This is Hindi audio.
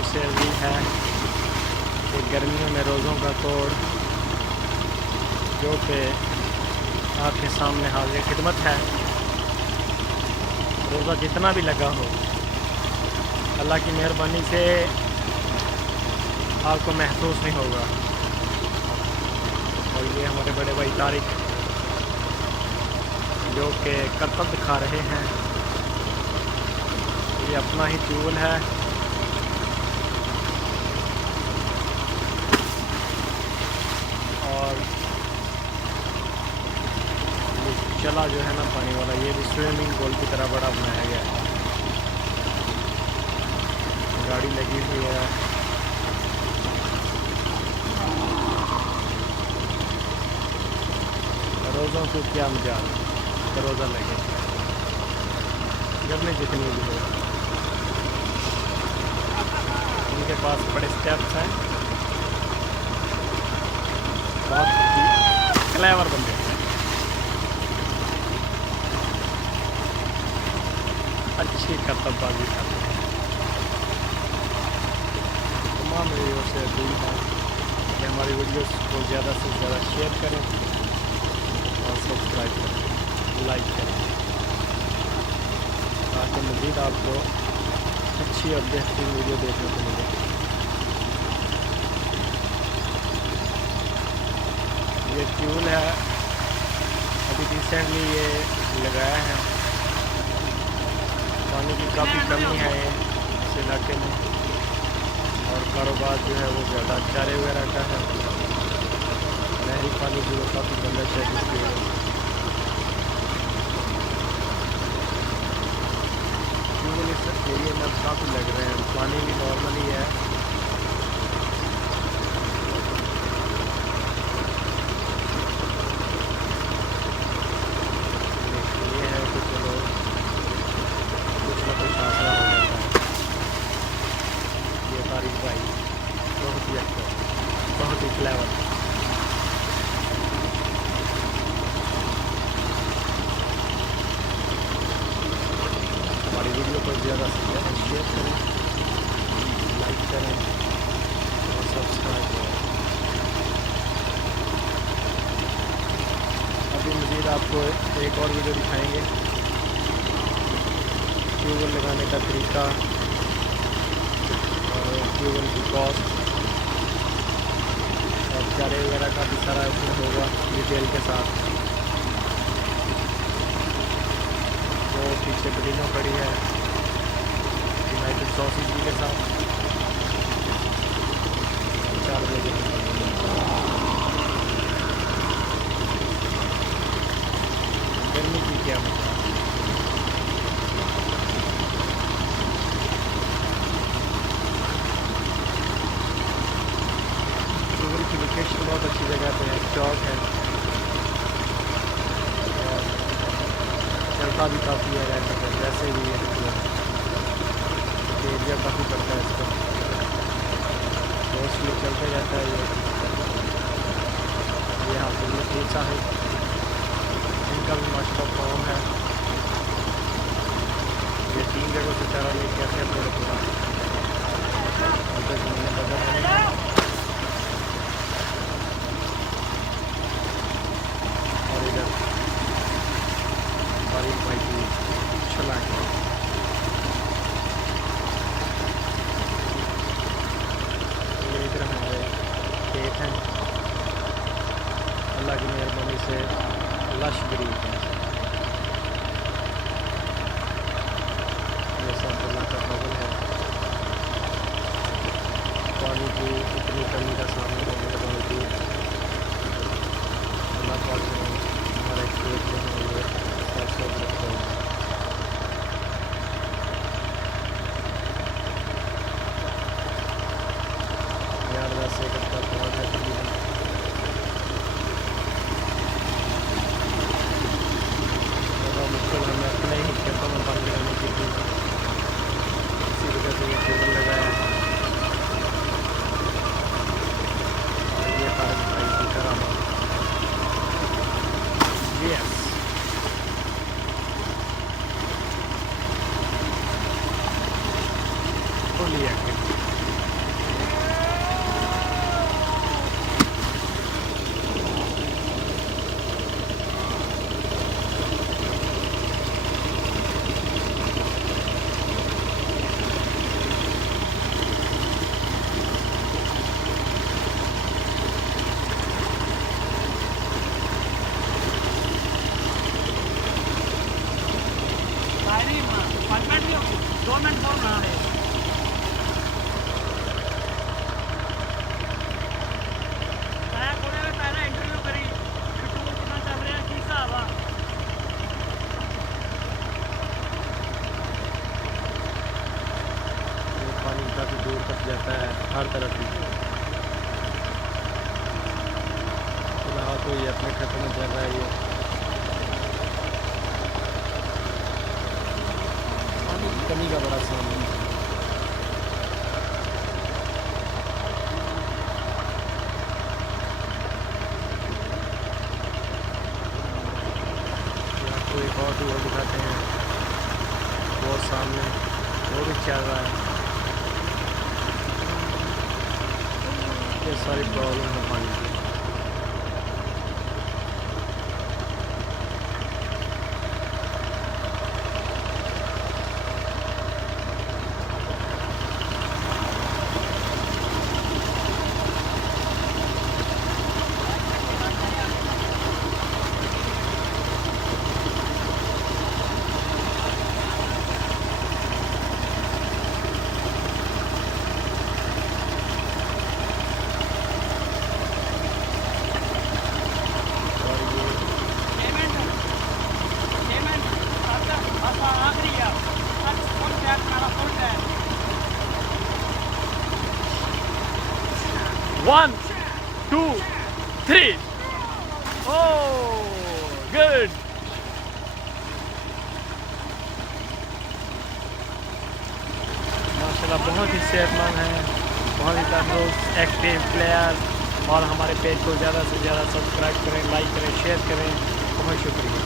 ओर से अर्जी है कि गर्मियों में रोज़ों का तोड़ जो कि आपके सामने हाजिर खिदमत है। रोज़ा जितना भी लगा हो, अल्लाह की मेहरबानी से आपको महसूस नहीं होगा। और ये हमारे बड़े भाई तारिक जो कि करतब दिखा रहे हैं। ये अपना ही ट्यूबवेल है। और चला जो है ना पानी वाला, ये भी स्विमिंग पूल की तरह बड़ा बनाया गया है। गाड़ी लगी हुई है। रोज़ों को क्या मजाल, रोज़ा लगे जब में जितनी भी हो। उनके पास बड़े स्टेप्स हैं, बहुत क्लेवर बंदे हैं, अच्छी करतबबाजी करते हैं। तमाम मेरी ओर से अपील है कि हमारी वीडियोस को ज़्यादा से ज़्यादा शेयर करें और सब्सक्राइब करें, लाइक करें, ताकि मज़ीद आपको अच्छी और बेहतरीन वीडियो देखने को मिले। ये ट्यूबवेल है, अभी रिसेंटली ये लगाया है। पानी की काफ़ी कमी है इस इलाके में, और कारोबार जो है वो ज़्यादा चारे वगैरह का है। नहरी पानी जो काफ़ी बंदिश है, जिसकी वजह से ट्यूबवेल इस एरिए में काफ़ी लग रहे हैं। पानी भी नॉर्मली है। ये है कि चलो कुछ ना कुछ आसरा हो जाता है। ये तारिक भाई बहुत ही अच्छा, बहुत ही क्लेवर। हमारी वीडियो को ज़्यादा से ज़्यादा शेयर करें, लाइक करें और सब्सक्राइब करें। अभी मज़ीद आपको एक और वीडियो दिखाएंगे, ट्यूबवेल लगाने का तरीका और ट्यूबवेल की कॉस्ट और चारे वगैरह का भी सारा इसमें होगा डिटेल के साथ। वो पीछे बलिनो खड़ी है यूनाइटेड सॉसेज के साथ। 4 बजे गर्मी की क्या मजा। ट्यूबवेल की लोकेशन बहुत अच्छी जगह पे है, चौक है और चलता भी काफ़ी है रहने पर, वैसे भी है एरिया काफ़ी पड़ता है इसको, मोस्टली चलते रहता है। ये हाफिज मसीह साहिब, इनका भी माशाल्लाह फॉर्म है। ये 3 जगहों से चारा लेके आते हैं थोड़ा थोड़ा, मैंने बदल नहीं है। और इधर तारिक भाई की छलांग है। ये इधर हमारे खेत हैं, अल्लाह की मेहरबानी से लश ग्रीन है। ये सब अल्लाह का फजल है। पानी की इतनी कमी का सामना करने के बावजूद अल्लाह पाक ने हमारे खेत जो हैं ये सरसों रखे हैं। यार वैसे करता बहुत है तकरीबन। मुश्किल हमें अपने ही खेतों में पानी लगाने की थी, इसी वजह से ये ट्यूबवेल लगाया है। और ये तारिक भाई की करामात। Yes, fully active. 5 मिनट भी होगी, 2 मिनट फोन बना रहे। मैं कोने में पहले इंटरव्यू करी टूर कितना चल रहा है, की हिसाब आ। ये पानी काफ़ी दूर तक जाता है हर तरफ ही। फिलहाल तो ये अपने खत्म में चल रहा है। ये पानी की कमी का बड़ा सामना है। आपको एक और टूर दिखाते हैं, वो सामने वो भी चल रहा है। ये सारी प्रॉब्लम है पानी की। One, two, three. Oh, good. माशाल्लाह बहुत ही सेहतमंद है, बहुत ही तंदुरुस्त एक्टिव प्लेयर। और हमारे पेज को ज़्यादा से ज़्यादा सब्सक्राइब करें, लाइक करें, शेयर करें। बहुत शुक्रिया।